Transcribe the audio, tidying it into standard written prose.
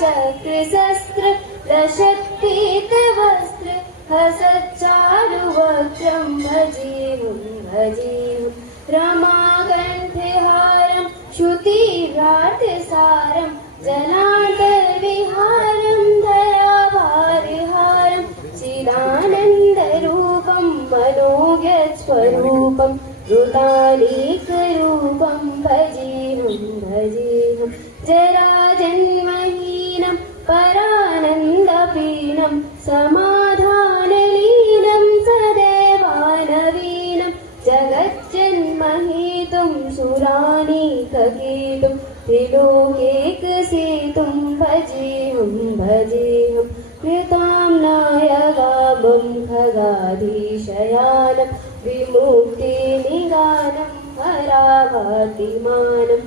चक्रशस्त्र दशक्तिवस्त्र हसच्चारुवक्त्रं भजेऽहं भजेऽहं रमाकण्ठहारं श्रुतिव्रातसारं जनार्दनविहारं दयाभारहारं चिदानन्दरूपं मनोज्ञस्वरूपं धृतानीकरूपं भजेऽहं भजेऽहं जराजन्महीनं परानन्दपीनं समाधानलीनं सदैवानवीनं जगज्जन्महेतुं सुरानीककेतुं त्रिलोकेकसेतुं भजेऽहं भजेऽहं कृताम्नायगाभं खगाधीशयानं विमुक्तिनिदानं पराभातिमानं